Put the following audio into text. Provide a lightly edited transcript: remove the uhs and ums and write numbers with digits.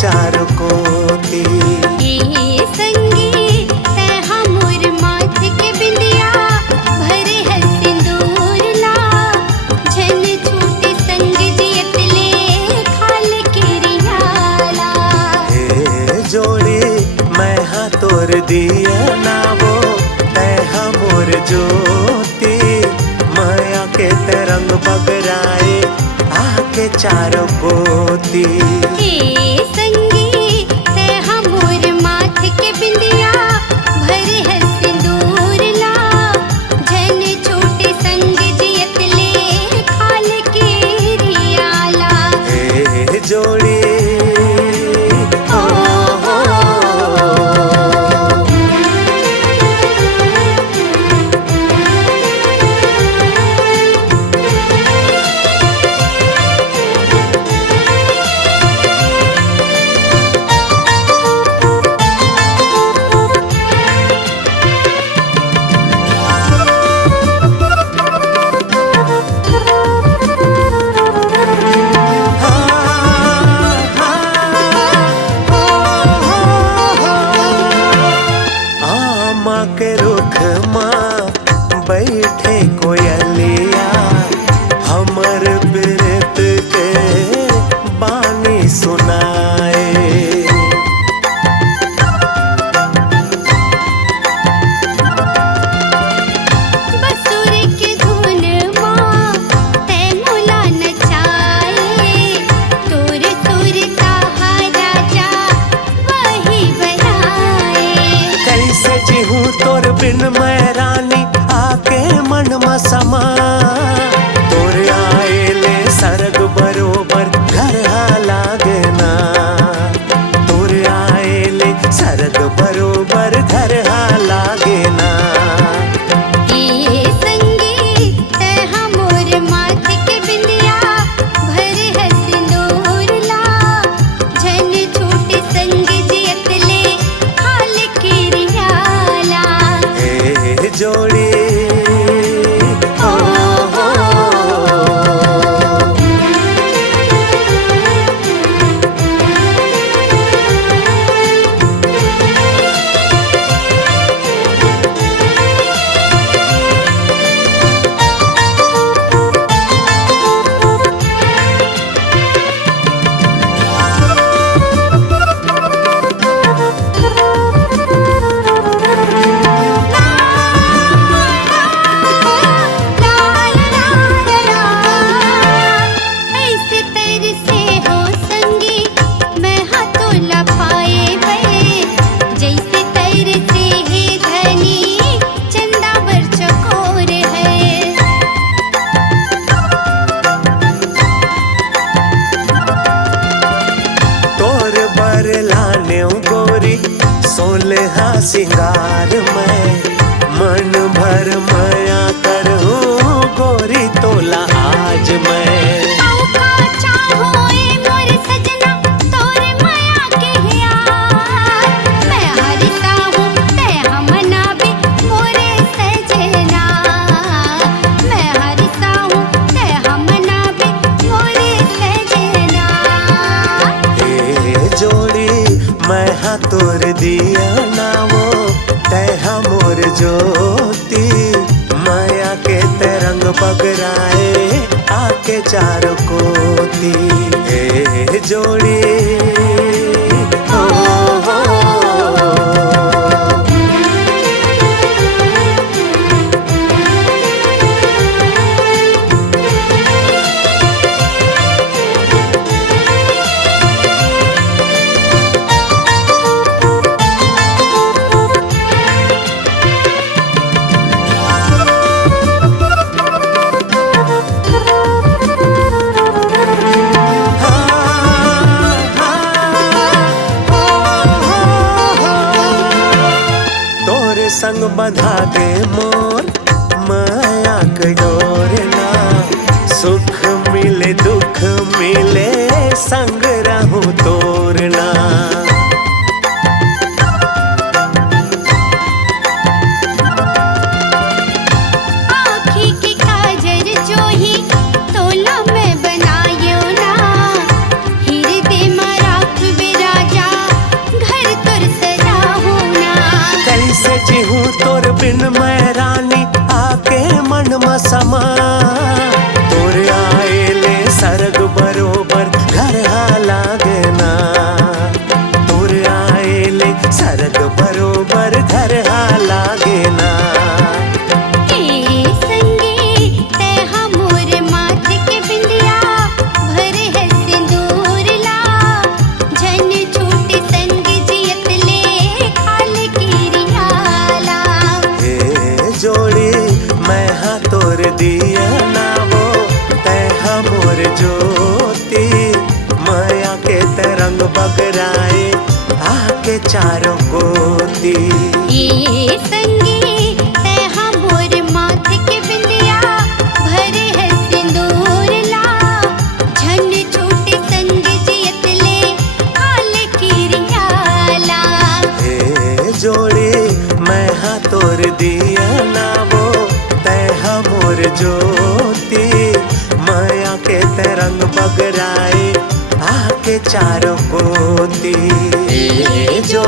चारों कोती। ए संगी तैहा मोर माथ के बिंदिया भरे है सिंदूर ला झन छूटे संग जियत ले खाल के रियाला। हे जोड़ी मैं हाँ तोर दिया नावो तैहा मोर ज्योति। माया के तरंग बगराए आके चारों कोती। ए संगी तैहा मोर माथ के बिंदिया भरे है सिंदूर ला झन छूटे संग जियत ले खाल के रियाला। हे जोड़ी के रुख माँ बैठे कोयलिया हमर बिरत के बानी सुनाए। बसुर के धुन माँ तै मोला नचाए तोर सुर कहा राजा वही बहाए। कैसे जीहूँ तोर बिन मैं रानी आके मन में समा। तोर आए ले सरग बरोबर घर लागे ना। तोर आए ले सरग बरोबर घर लागे ना। ए संगी तैहा मोर माथ के बिंदिया भरे है सिंदूर ला झन छूटे संग जियत ले खाल के रियाला। हे जोड़ी ऐसे तेरे से हो संगी मैं हाथों लपाए बे जैसे तेरे से है धनी चंदा बर चकोर है। तोर बर लाने गोरी सोलहा सिंगार में मन भर माया करहूँ गोरी तोला आज मैं। औका चाहो ए मोर सजना तोर माया के यार मैं हरिता हूँ तैहा मनाबे मोरे सजना। मैं हरिता हूँ तैहा मनाबे मोरे सजना। हे जोड़ी मैं हाँ तोर दिया नावो तैहा मोर ज्योति। माया के तरंग बगराए आके चारों कोती। हे जोड़ी संग बधा दे मोर माया के डोरना। सुख मिले दुख मिले संग रहूं तोरना। आँखी के काजर जो ही तोला में बनायो ना हृदय में राख बिरा बिन मैं रानी आके मन में समा तोर आए ले सरग बरोबर घर लागे ना तोर आए ले सरग बरोबर घर लागे ना ए संगी ते हमोर माथ के बिंदिया भर है सिंदूर ला झन छूटे संग जियत ले खाल की रियाला हे जोड़ी मैं हाँ तोर दिया ना वो तै हमोर ज्योति माया के तरंग बगराए आके चारों कोती ए संगी ते हमोर माथ के बिंदिया भर है सिंदूर ला झन छूटे संग जियत ले खाल की रियाला हे जोड़ी मैं हाँ तोर दिया ना वो तै हमोर ज्योति माया के तरंग बगराए आके चारों कोती हे जोड़ी